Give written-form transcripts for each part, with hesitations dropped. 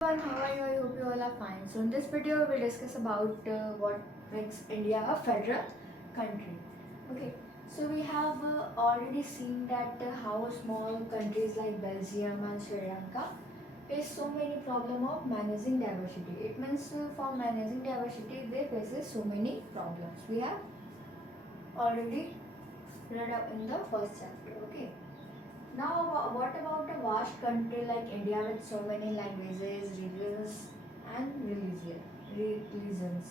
Everyone, how are you? I hope you all are fine. So in this video, we'll discuss about what makes India a federal country. Okay, so we have already seen that how small countries like Belgium and Sri Lanka face so many problem of managing diversity. It means for managing diversity, they faces so many problems. We have already read up in the first chapter. Okay. Now, what about a vast country like India with so many languages, regions, and religions?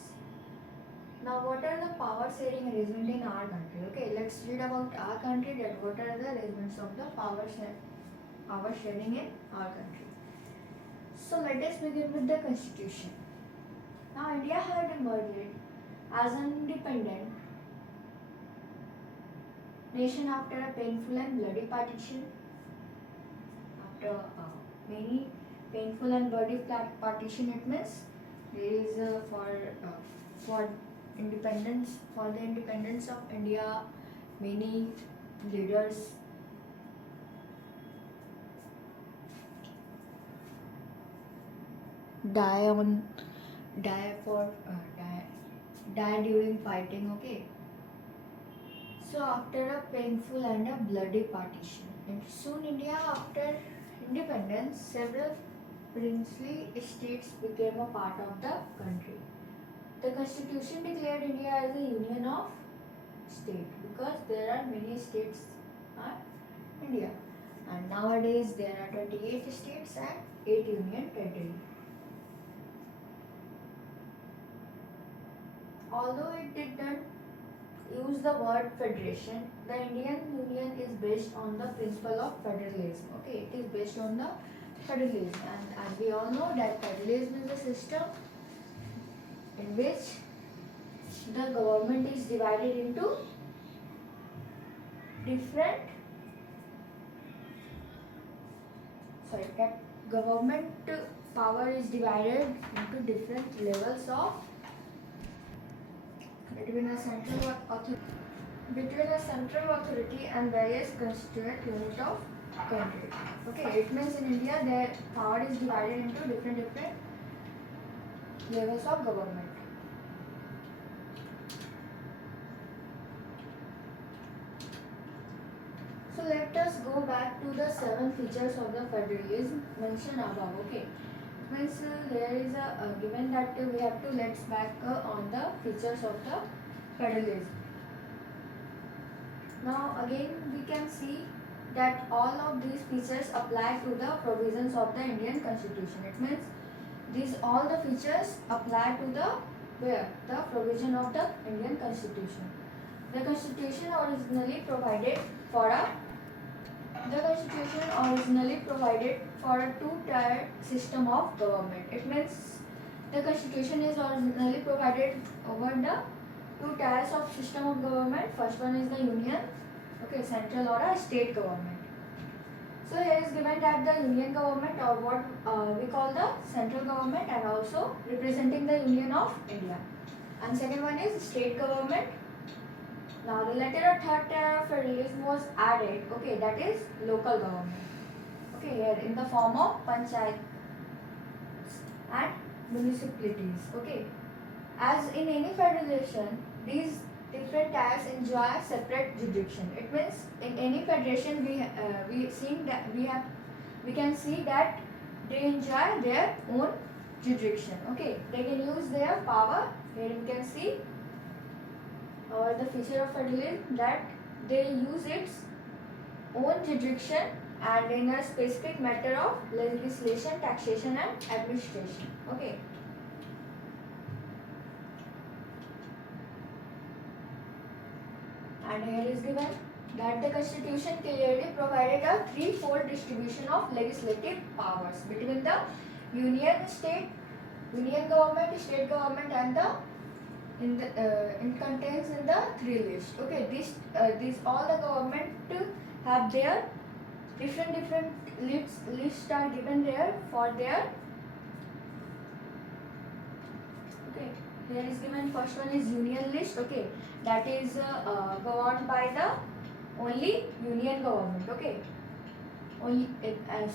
Now, what are the power sharing arrangement in our country? Okay, let's read about our country. That what are the arrangements of the power sharing in our country? So let us begin with the constitution. Now, India had emerged as an independent nation after a painful and bloody partition. After many painful and bloody partition, it means there is for independence, for the independence of India, many leaders die on die for die during fighting. Okay, so after a painful and a bloody partition, and soon India after independence, several princely states became a part of the country. The constitution declared India as a union of states because there are many states in India, and nowadays there are 28 states and 8 union territories. Although it did not use the word federation, the Indian Union is based on the principle of federalism. Okay, it is based on the federalism, and as we all know that federalism is a system in which the government is divided into different that government power is divided into different levels of between a central authority and various constituent unit of country. Okay, it means in India the power is divided into different levels of government. So let us go back to the 7 features of the federalism mentioned above. Okay, it means here is a given that we have to let's back on the features of the federalism. Now again we can see that all of these features apply to the provisions of the Indian Constitution. It means all the features apply to the provision of the Indian Constitution. The Constitution originally provided for a two-tier system of government. It means the Constitution is originally provided over the 2 tiers of system of government. First one is the union, okay, central or a state government. So here is given that the union government, or what we call the central government, and also representing the Union of India. And second one is state government. Now the latter or third tier of federalism was added, okay, that is local government. Okay, here in the form of panchayat and municipalities. Okay, as in any federation, these different tiers enjoy separate jurisdiction. It means in any federation we can see that they enjoy their own jurisdiction. Okay, they can use their power. Here we can see the feature of federalism that they use its own jurisdiction and in a specific matter of legislation, taxation and administration. Okay. And here is given that the Constitution clearly provided a threefold distribution of legislative powers between the union government, state government, and it contains in the 3 list. Okay, these all the government have their different lists are given there for their. Okay, here is given first one is union list. Okay, that is governed by the only union government. Okay, only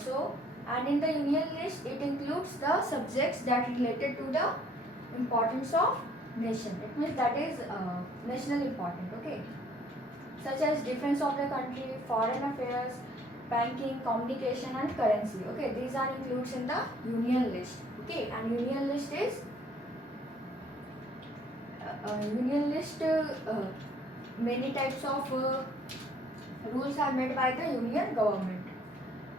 so And in the union list, it includes the subjects that related to the importance of nation. It means that is national important. Okay, such as defense of the country, foreign affairs, banking, communication, and currency. Okay, these are includes in the union list. Okay, and union list is many types of rules are made by the union government.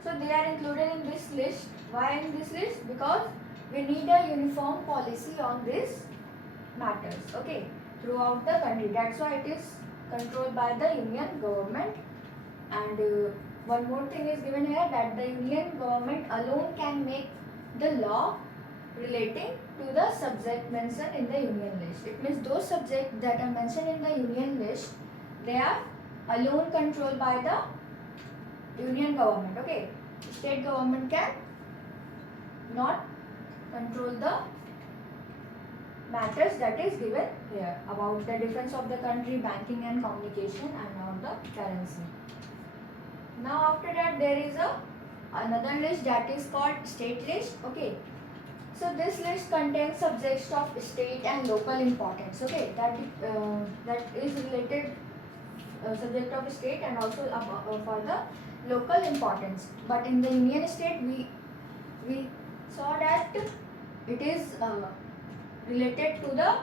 So they are included in this list. Why in this list? Because we need a uniform policy on these matters. Okay, throughout the country. That's why it is controlled by the union government. And one more thing is given here, that the union government alone can make the law relating to the subject mentioned in the union list. It means those subjects that are mentioned in the union list, they are alone controlled by the union government. Okay, state government can not control the matters that is given here about the defense of the country, banking and communication, and now the currency. Now after that there is another list that is called state list. Okay, so this list contains subjects of state and local importance. Okay, that is related subject of state and also for the local importance. But in the union state we saw that it is related to the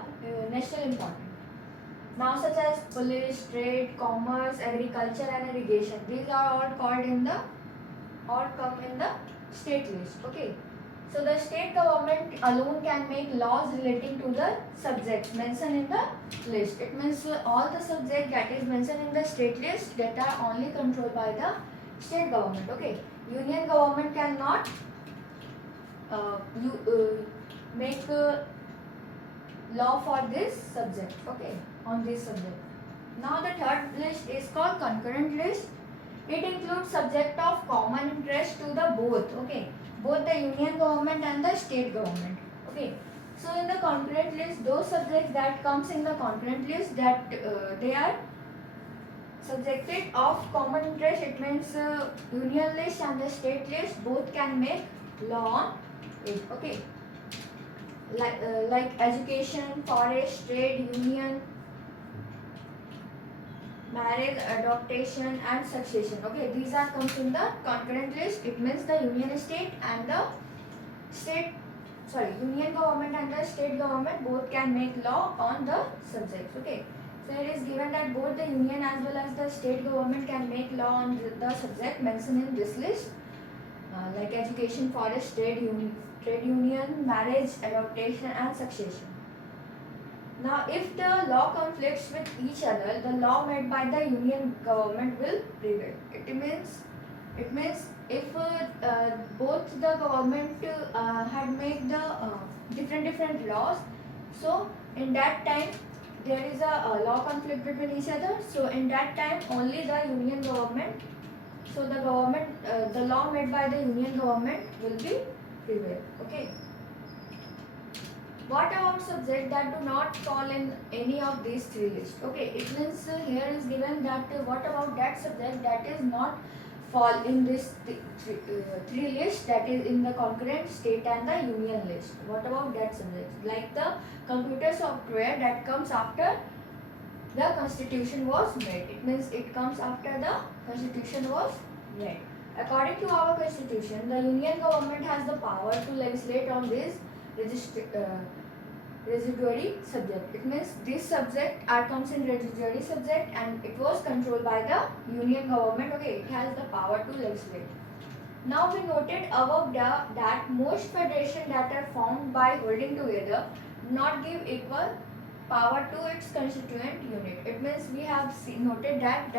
national importance. Now such as police, trade, commerce, agriculture and irrigation, these are all called in the or come in the state list. Okay, so the state government alone can make laws relating to the subjects mentioned in the list. It means all the subjects that is mentioned in the state list that are only controlled by the state government. Okay, union government cannot make law for this subject. Okay, on this subject. Now the third list is called concurrent list. It includes subject of common interest to the both. Okay, both the union government and the state government. Okay, so in the concurrent list, those subjects that comes in the concurrent list that they are subjected of common interest. It means union list and the state list both can make law on it. Okay, like education, forest, trade, union, marriage, adoption and succession. Okay, these are comes in the concurrent list. It means the union state and the union government and the state government both can make law on the subjects. Okay, so it is given that both the union as well as the state government can make law on the subject mentioned in this list, like education, forest, trade union, marriage, adoption and succession. Now, if the law conflicts with each other, the law made by the union government will prevail. It means if both the government had made the different laws, so in that time there is a law conflict between each other. So in that time only the union government, so the law made by the union government will be prevail. Okay. What about subjects that do not fall in any of these three lists? Okay, it means here is given that what about that subject that is not fall in this three lists, that is in the concurrent, state and the union list. What about that subject? Like the computer software that comes after the constitution was made. It means it comes after the constitution was made. According to our constitution, the union government has the power to legislate on this residuary subject. It means this subject comes in residuary subject and it was controlled by the union government. Okay, it has the power to legislate. Now we noted above that most federations that are formed by holding together do not give equal power to its constituent unit. It means we have noted that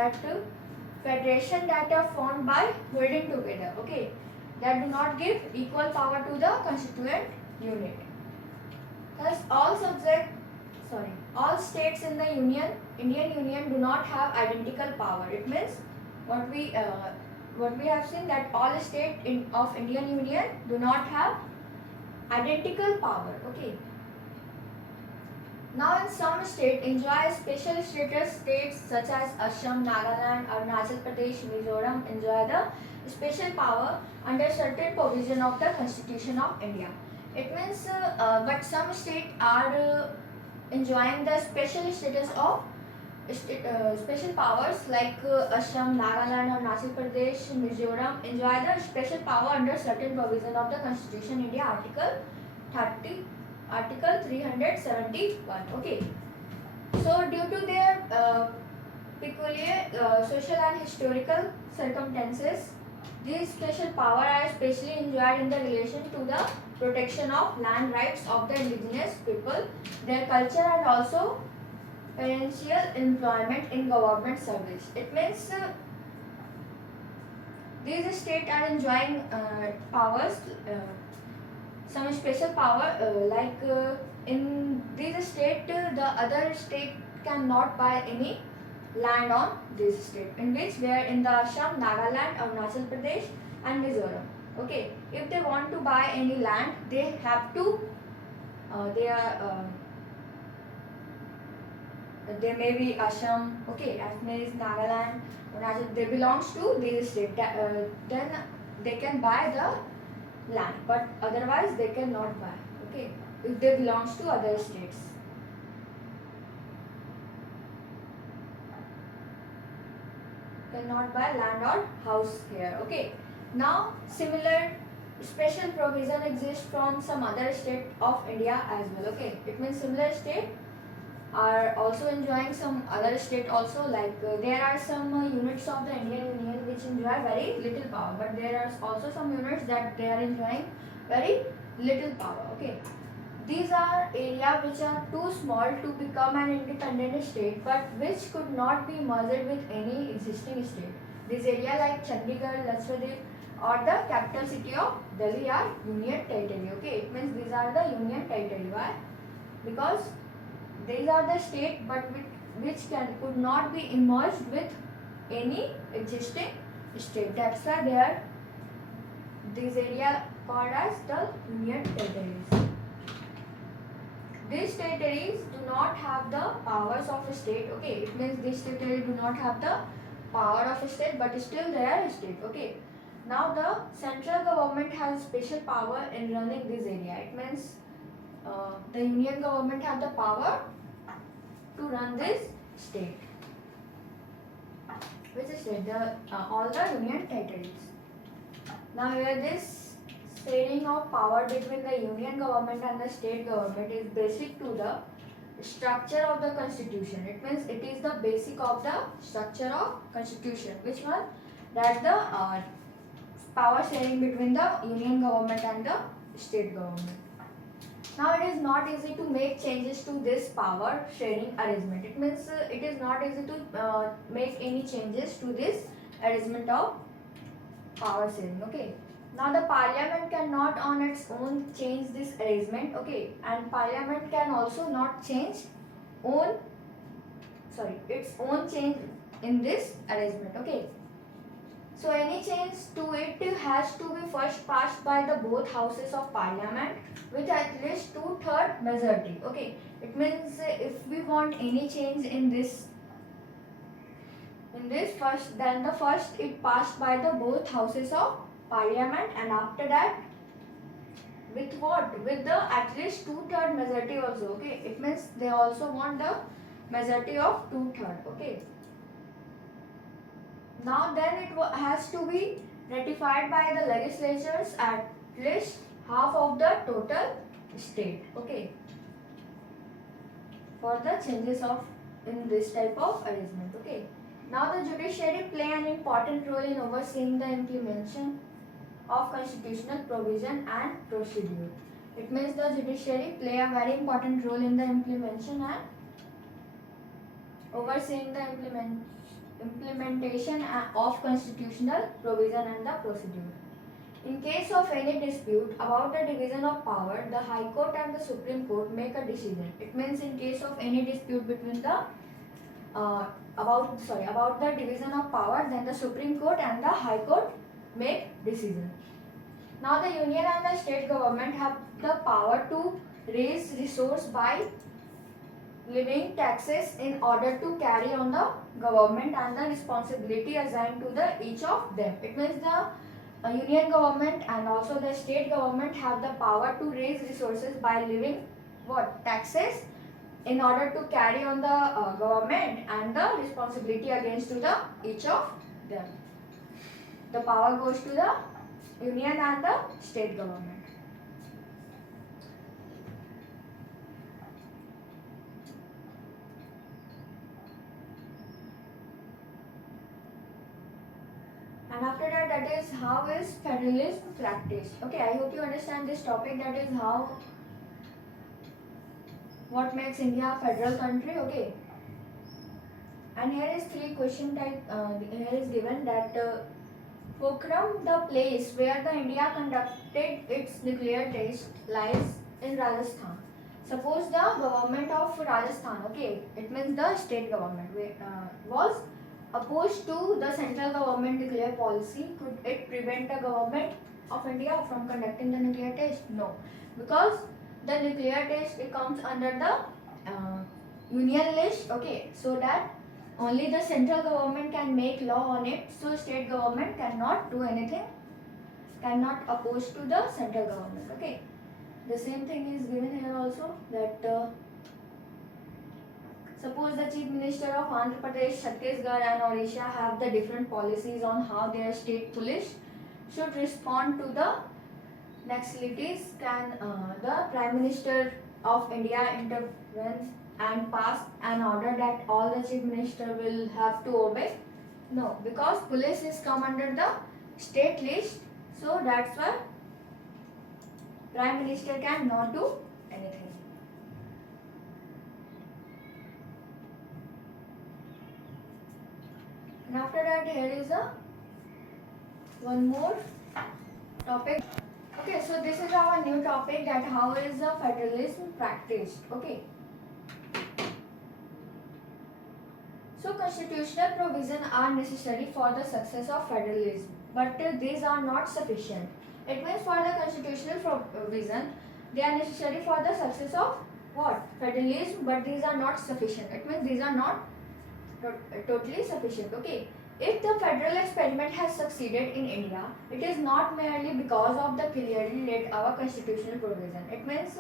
federation that are formed by holding together, okay, that do not give equal power to the constituent unit. Thus, all states in the Indian Union do not have identical power. It means what we have seen, that all states of Indian Union do not have identical power. Okay. Now, in some states enjoy special status, states such as Assam, Nagaland, Arunachal Pradesh, Mizoram enjoy the special power under certain provision of the Constitution of India. It means, but some states are enjoying the special status of special powers like Assam, Nagaland, Arunachal Pradesh, Mizoram enjoy the special power under certain provision of the Constitution India Article 30. Article 371. Okay. So, due to their peculiar social and historical circumstances, these special power are especially enjoyed in the relation to the protection of land rights of the indigenous people, their culture, and also financial employment in government service. It means these states are enjoying powers. Some special power in this state the other state cannot buy any land on this state, in which where in the Assam, Nagaland, Arunachal Pradesh and Mizoram. Okay, if they want to buy any land, they have to they may be Assam, okay, as may is Nagaland, Arunachal, they belongs to this state. Then they can buy the land, but otherwise they cannot buy, okay, if they belongs to other states. Cannot buy land or house here. Okay, now similar special provision exists from some other state of India as well. Okay, it means similar state are also enjoying some other state also, like there are some units of the Indian Union which enjoy very little power, but there are also some units that they are enjoying very little power. Okay, these are areas which are too small to become an independent state, but which could not be merged with any existing state. This area like Chandigarh, Lakshadweep or the capital city of Delhi are union territory. Okay, it means these are the union territory. Why? Because these are the state but which could not be merged with any existing state. That's why they are this area called as the union territories. These territories do not have the powers of a state. Okay, it means these territories do not have the power of a state, but still they are a state. Okay, now the central government has special power in running this area. It means the union government have the power to run this state. Which state? All the union territories. Now here this sharing of power between the union government and the state government is basic to the structure of the constitution. It means it is the basic of the structure of constitution. Which one? That the power sharing between the union government and the state government. Now it is not easy to make changes to this power sharing arrangement. It means it is not easy to make any changes to this arrangement of power sharing. Okay. Now the parliament cannot on its own change this arrangement. Okay, and parliament can also not change its own change in this arrangement. Okay. So any change to it has to be first passed by the both houses of parliament with at least 2/3 majority. Okay, it means if we want any change in this first, then the first it passed by the both houses of parliament, and after that with what? With the at least 2/3 majority also. Okay, it means they also want the majority of 2/3. Okay. Now then it has to be ratified by the legislatures at least half of the total state. Okay. For the changes of in this type of arrangement. Okay. Now the judiciary play an important role in overseeing the implementation of constitutional provision and procedure. It means the judiciary play a very important role in the implementation and overseeing the implementation of constitutional provision and the procedure. In case of any dispute about the division of power, the High Court and the Supreme Court make a decision. It means in case of any dispute between the about the division of power, then the Supreme Court and the High Court make decision. Now the union and the state government have the power to raise resource by levying taxes in order to carry on the government and the responsibility assigned to the each of them. It means the union government and also the state government have the power to raise resources by levying what? Taxes in order to carry on the government and the responsibility against to the each of them. The power goes to the union and the state government. And after that, that is how is federalism practiced. Okay, I hope you understand this topic, that is how, what makes India a federal country. Okay, and here is 3 question type, here is given that Pokhram, the place where the India conducted its nuclear test, lies in Rajasthan. Suppose the government of Rajasthan, okay, it means the state government, was opposed to the central government nuclear policy. Could it prevent the government of India from conducting the nuclear test? No, because the nuclear test, it comes under the union list. Okay, so that only the central government can make law on it, so state government cannot do anything, cannot oppose to the central government. Okay, the same thing is given here also, that suppose the Chief Minister of Andhra Pradesh, Chhattisgarh and Odisha have the different policies on how their state police should respond to the Naxalities. Can the Prime Minister of India intervene and pass an order that all the Chief Minister will have to obey? No, because police is come under the state list, so that's why Prime Minister cannot do anything. And after that, here is one more topic. Okay, so this is our new topic, that how is the federalism practiced. Okay. So constitutional provisions are necessary for the success of federalism, but these are not sufficient. It means for the constitutional provision, they are necessary for the success of what? Federalism, but these are not sufficient. It means these are not totally sufficient. Okay, if the federal experiment has succeeded in India, it is not merely because of the clearly laid our constitutional provision. It means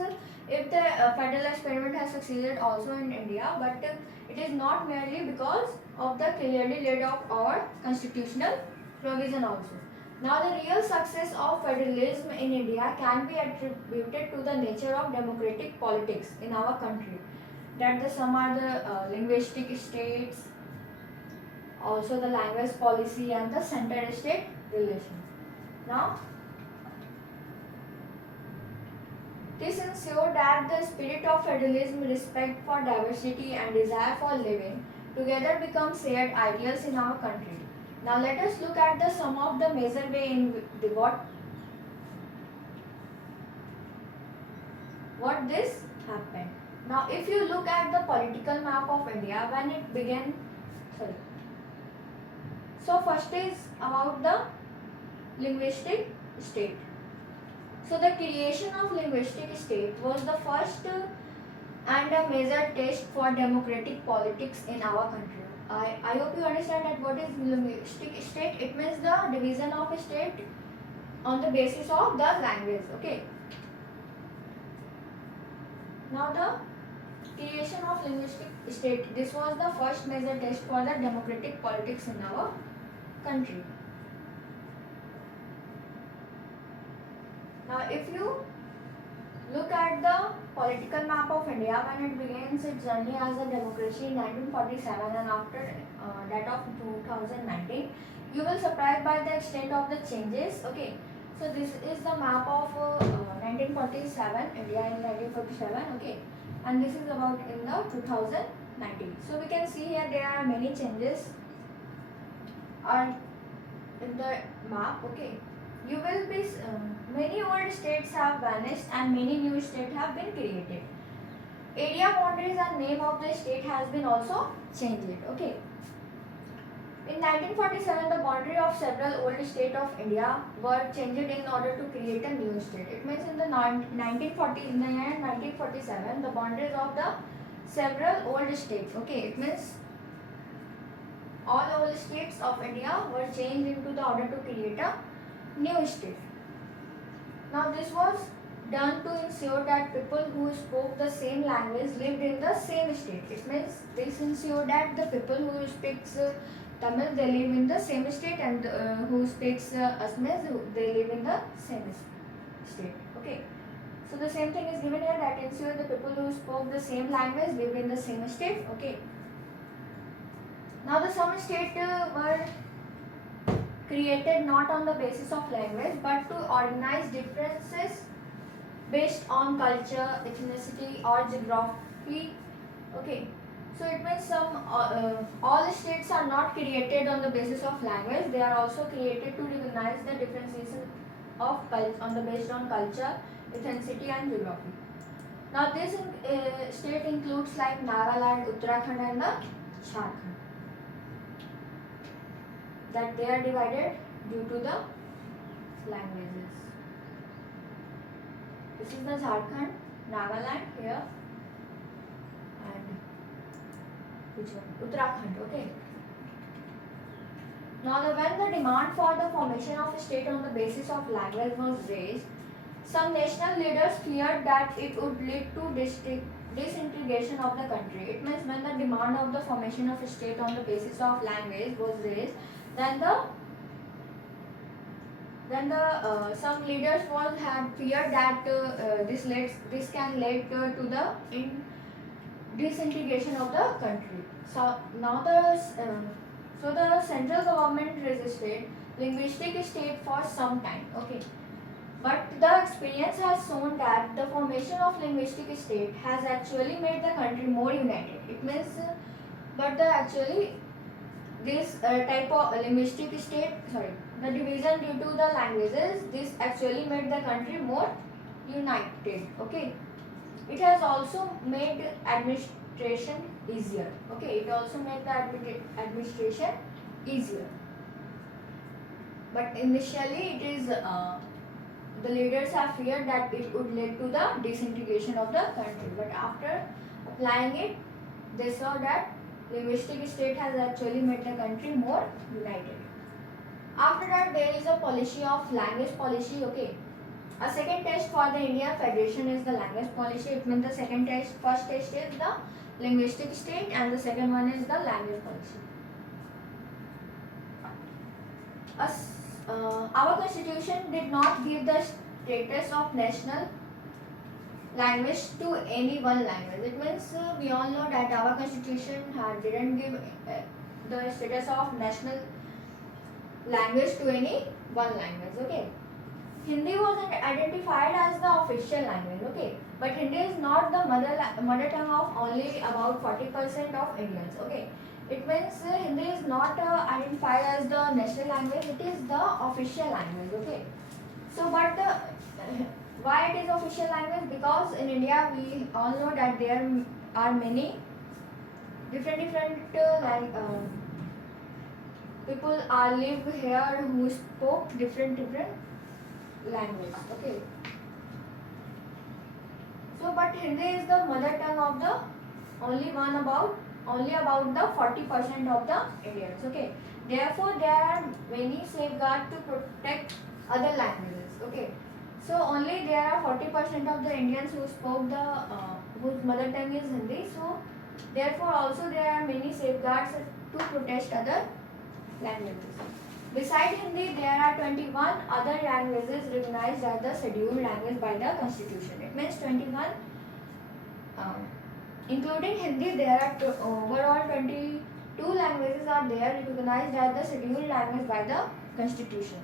if the federal experiment has succeeded also in India, but it is not merely because of the clearly laid of our constitutional provision also. Now the real success of federalism in India can be attributed to the nature of democratic politics in our country. That some are the linguistic states, also the language policy and the center-state relation. Now, this ensures that the spirit of federalism, respect for diversity and desire for living together become shared ideals in our country. Now let us look at the some of the major way in the what this happened. Now if you look at the political map of India when it began, so first is about the linguistic state. So the creation of linguistic state was the first and a major test for democratic politics in our country. I hope you understand that what is linguistic state. It means the division of a state on the basis of the language. Okay. Now the creation of linguistic state. This was the first major test for the democratic politics in our country. Now if you look at the political map of India when it begins its journey as a democracy in 1947 and after that of 2019, you will surprised by the extent of the changes. Okay, so this is the map of 1947, India in 1947. Okay, and this is about in the 2019. So we can see here there are many changes are in the map. Okay, you will be many old states have vanished and many new states have been created. Area boundaries and name of the state has been also changed. Okay, in 1947 the boundary of several old states of India were changed in order to create a new state. It means in the 1947 the boundaries of the several old states. Okay, it means all old states of India were changed into the order to create a new state. Now this was done to ensure that people who spoke the same language lived in the same state. It means this ensure that the people who speaks Tamil, they live in the same state, and who speaks Assamese, they live in the same state. Okay. So the same thing is given here, that ensure the people who spoke the same language lived in the same state. Okay. Now the some states were created not on the basis of language but to organize differences based on culture, ethnicity or geography. Okay. So it means all states are not created on the basis of language. They are also created to recognize the differentiation of based on culture, ethnicity and geography. Now this state includes like Nagaland, Uttarakhand and the Jharkhand. That they are divided due to the languages. This is the Jharkhand, Nagaland here, and which one? Uttarakhand. Okay. Now, when the demand for the formation of a state on the basis of language was raised, some national leaders feared that it would lead to disintegration of the country. It means when the demand of the formation of a state on the basis of language was raised, then some leaders had feared that this can lead to the disintegration of the country. So now the central government resisted linguistic state for some time. Okay, but the experience has shown that the formation of linguistic state has actually made the country more united. It means, this type of linguistic state, the division due to the languages, this actually made the country more united. Okay, it has also made administration easier. Okay, it also made the administration easier. But initially, it is the leaders have feared that it would lead to the disintegration of the country. But after applying it, they saw that linguistic state has actually made the country more united. After that, there is a policy of language policy. Okay, a second test for the Indian Federation is the language policy. It means the first test is the linguistic state, and the second one is the language policy. Our constitution did not give the status of national language to any one language. It means we all know that our constitution didn't give the status of national language to any one language. Okay, Hindi was identified as the official language. Okay, but Hindi is not the mother tongue of only about 40% of Indians. Okay, it means Hindi is not identified as the national language. It is the official language. Okay, so but why it is official language? Because in India we all know that there are many different people live here who spoke different language. Okay, so but Hindi is the mother tongue of the only about the 40% of the Indians. Okay, therefore there are many safeguards to protect other languages. Okay, so only there are 40% of the Indians who spoke whose mother tongue is Hindi. So therefore also there are many safeguards to protect other languages. Besides Hindi, there are 21 other languages recognized as the scheduled language by the Constitution. It means 21, including Hindi, there are overall 22 languages are there recognized as the scheduled language by the Constitution.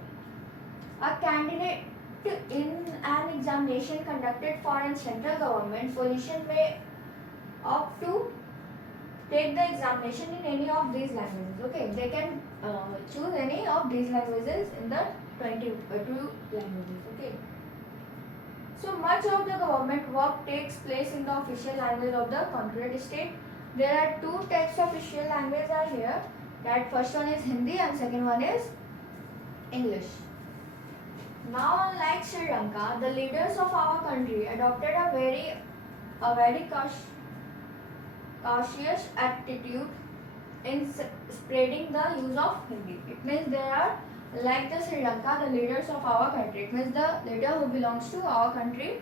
A candidate in an examination conducted for a central government position may opt to take the examination in any of these languages. Okay, they can choose any of these languages in the 22 languages. Okay, so much of the government work takes place in the official language of the concurrent state. There are two types of official language are here. That first one is Hindi and second one is English. Now, unlike Sri Lanka, the leaders of our country adopted a very cautious attitude in spreading the use of Hindi. It means they are like the Sri Lanka, the leaders of our country. It means the leader who belongs to our country,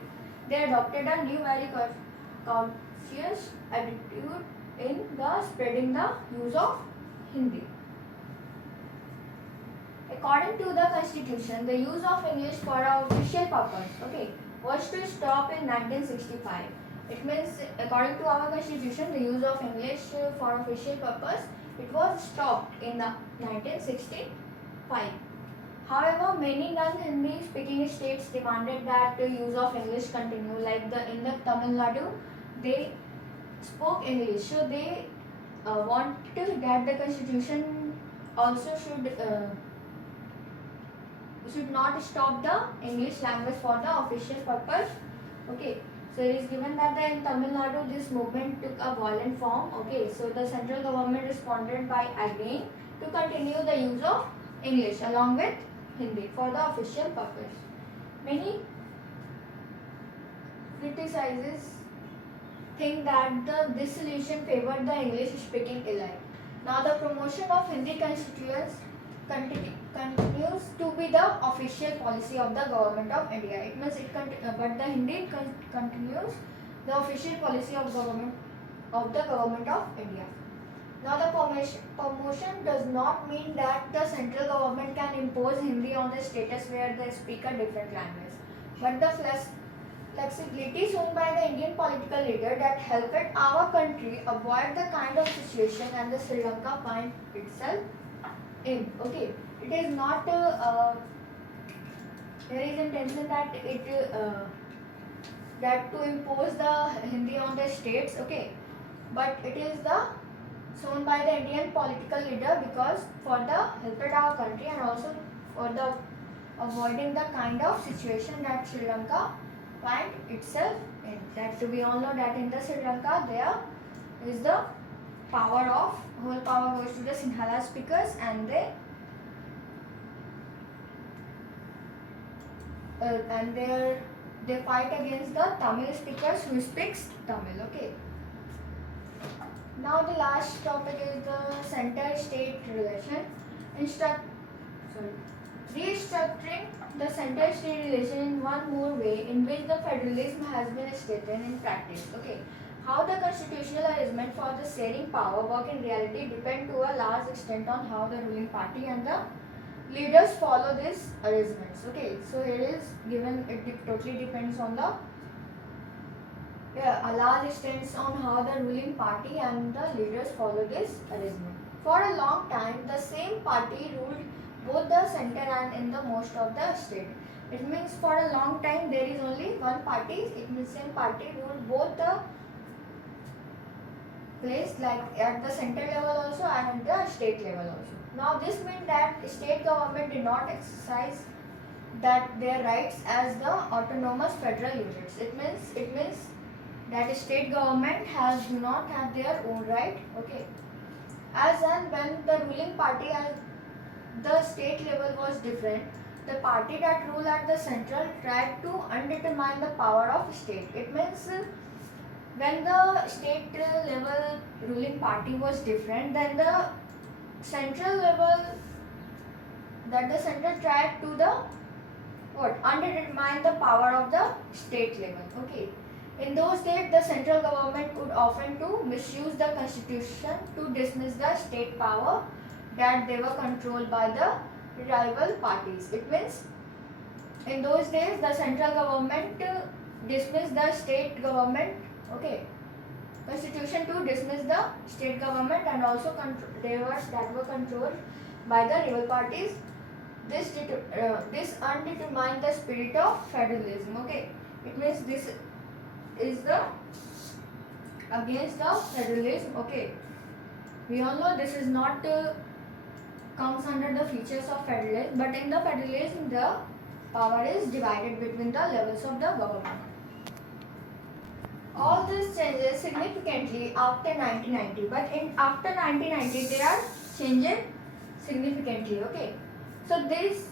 they adopted a new very cautious attitude in the spreading the use of Hindi. According to the constitution, the use of English for our official purpose, okay, was to stop in 1965. It means according to our constitution, the use of English for official purpose, it was stopped in the 1965. However, many non-Hindi speaking states demanded that the use of English continue. Like in the Tamil Nadu, they spoke English, so they wanted that the constitution also should not stop the English language for the official purpose. Okay, so it is given that in Tamil Nadu this movement took a violent form. Okay, so the central government responded by agreeing to continue the use of English along with Hindi for the official purpose. Many criticizes think that this solution favored the English speaking elite. Now the promotion of Hindi constituents continues to be the official policy of the government of India. It means but the Hindi continues the official policy of the government of India. Now the promotion does not mean that the central government can impose Hindi on the status where they speak a different language, but the flexibility shown by the Indian political leader that helped our country avoid the kind of situation and the Sri Lanka find itself in. Okay, it is not there is intention that that to impose the Hindi on the states. Okay, but it is the shown by the Indian political leader because for the helped our country and also for the avoiding the kind of situation that Sri Lanka find itself in. That we all know that in the Sri Lanka there is the power of whole power goes to the Sinhala speakers and they fight against the Tamil speakers who speaks Tamil. Okay. Now the last topic is the center-state relation. Restructuring the center-state relation in one more way in which the federalism has been stated in practice. Okay, how the constitutional arrangement for the sharing power work in reality depend to a large extent on how the ruling party and the leaders follow these arrangements. Okay, so here is given it totally depends on the a large extent on how the ruling party and the leaders follow this arrangement. For a long time, the same party ruled both the center and in the most of the state. It means for a long time there is only one party. It means same party ruled both the place, like at the center level also and at the state level also. Now this means that state government did not exercise that their rights as the autonomous federal units. It means that state government do not have their own right. Okay, as and when the ruling party at the state level was different, the party that ruled at the central tried to undetermine the power of state. It means when the state level ruling party was different, then the central level that the center tried to the undetermine the power of the state level. Okay. In those days, the central government would often to misuse the constitution to dismiss the state power that they were controlled by the rival parties. It means in those days the central government dismissed the state government. Okay, constitution to dismiss the state government and also that were controlled by the rival parties. This undetermined the spirit of federalism. Okay, it means this is the against the federalism. Okay, we all know this is not comes under the features of federalism, but in the federalism the power is divided between the levels of the government. All this changes significantly after 1990, but after 1990 they are changed significantly. Okay, so this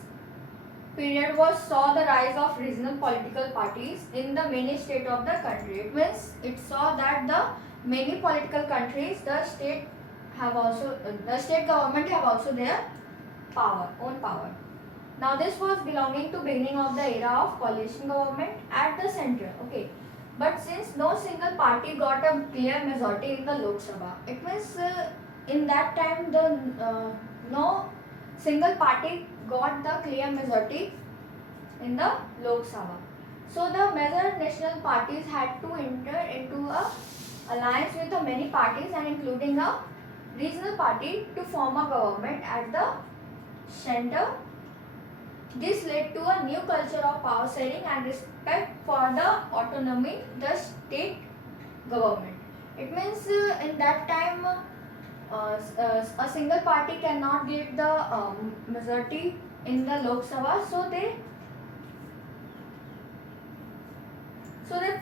period saw the rise of regional political parties in the many states of the country. It means it saw that the many political countries, the state government have also their own power. Now this was belonging to beginning of the era of coalition government at the center. Okay, but since no single party got a clear majority in the Lok Sabha, it means in that time the no single party got the clear majority in the Lok Sabha. So the major national parties had to enter into a alliance with the many parties and including a regional party to form a government at the center. This led to a new culture of power sharing and respect for the autonomy the state government. It means in that time a single party cannot get the majority in the Lok Sabha, so they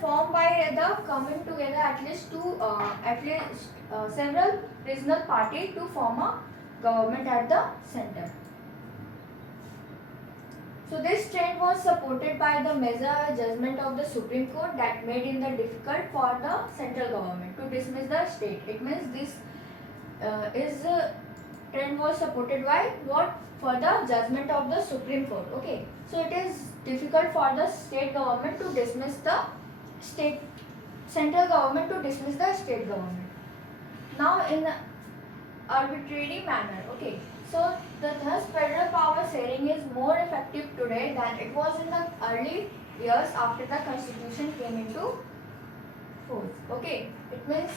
form by the coming together at least several regional parties to form a government at the center. So this trend was supported by the major judgment of the Supreme Court that made it difficult for the central government to dismiss the state. It means this trend was supported by what? For the judgment of the Supreme Court. Okay, so it is difficult for the state government to dismiss the central government to dismiss the state government. Now in arbitrary manner. Okay, so thus federal power sharing is more effective today than it was in the early years after the constitution came into force. Okay, it means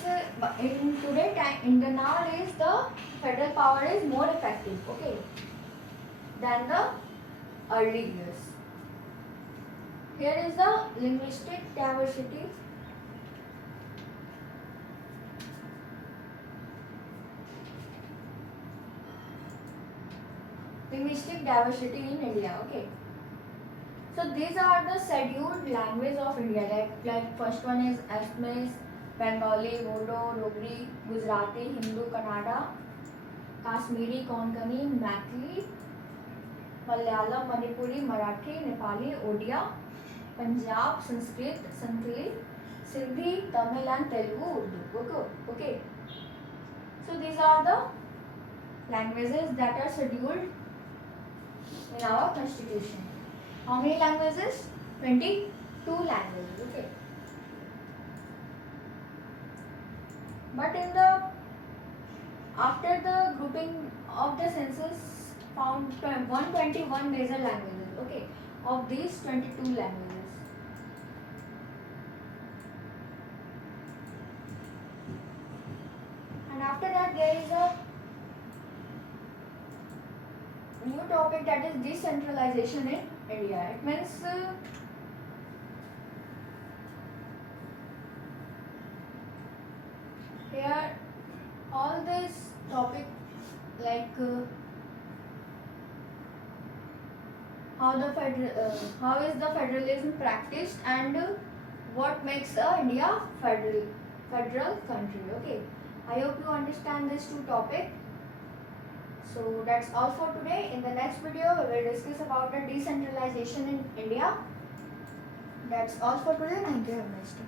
in today time, in the nowadays the federal power is more effective. Okay, than the early years. Here is the linguistic diversity. Linguistic diversity in India. Okay. So these are the scheduled language of India. Like first one is Assamese, Bengali, Bodo, Dogri, Gujarati, Hindu, Kannada, Kashmiri, Konkani, Maithili, Malayalam, Manipuri, Marathi, Nepali, Odia, Punjab, Sanskrit, Santhali, Sindhi, Tamil and Telugu, Urdu. Okay. So these are the languages that are scheduled in our constitution. How many languages? 22 languages. Okay. But after the grouping of the census found 121 major languages. Okay. Of these 22 languages. And after that there is a new topic, that is decentralization in India. It means here all this topic like how is the federalism practiced and what makes India federal country. Okay, I hope you understand these two topics. So that's all for today. In the next video, we will discuss about the decentralization in India. That's all for today. Thank you. Have a nice day.